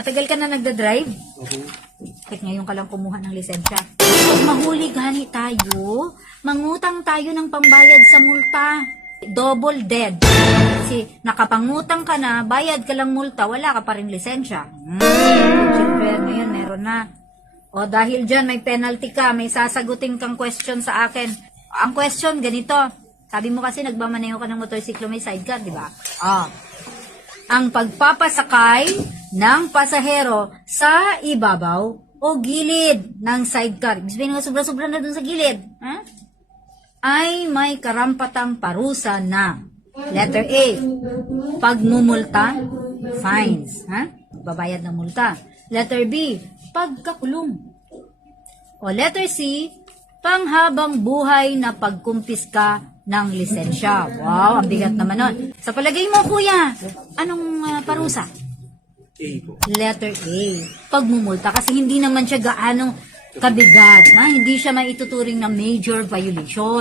Matagal ka na nagda-drive? Okay. Kahit ngayon ka lang kumuha ng lisensya. Pag mahuli gani tayo, mangutang tayo ng pambayad sa multa. Double dead. Kasi nakapangutang ka na, bayad ka lang multa, wala ka pa rin lisensya. Siyempre, ngayon meron na. O dahil dyan may penalty ka, may sasagutin kang question sa akin. Ang question ganito, sabi mo kasi nagmamaneho ka ng motorsiklo may sidecar, di ba? Ang pagpapasakay ng pasahero sa ibabaw o gilid ng sidecar. Ibig sabihin nga sobra-sobra na dun sa gilid. Ha? Ay may karampatang parusa na. Letter A, pagmumulta, fines. Ha? Babayad ng multa. Letter B, pagkakulong. O letter C, panghabang buhay na pagkumpiska ng lisensya. Wow, ang bigat naman nun. Sa palagay mo, kuya, anong parusa? A po. Letter A, pagmumulta. Kasi hindi naman siya gaano kabigat. Ha? Hindi siya maituturing na major violation.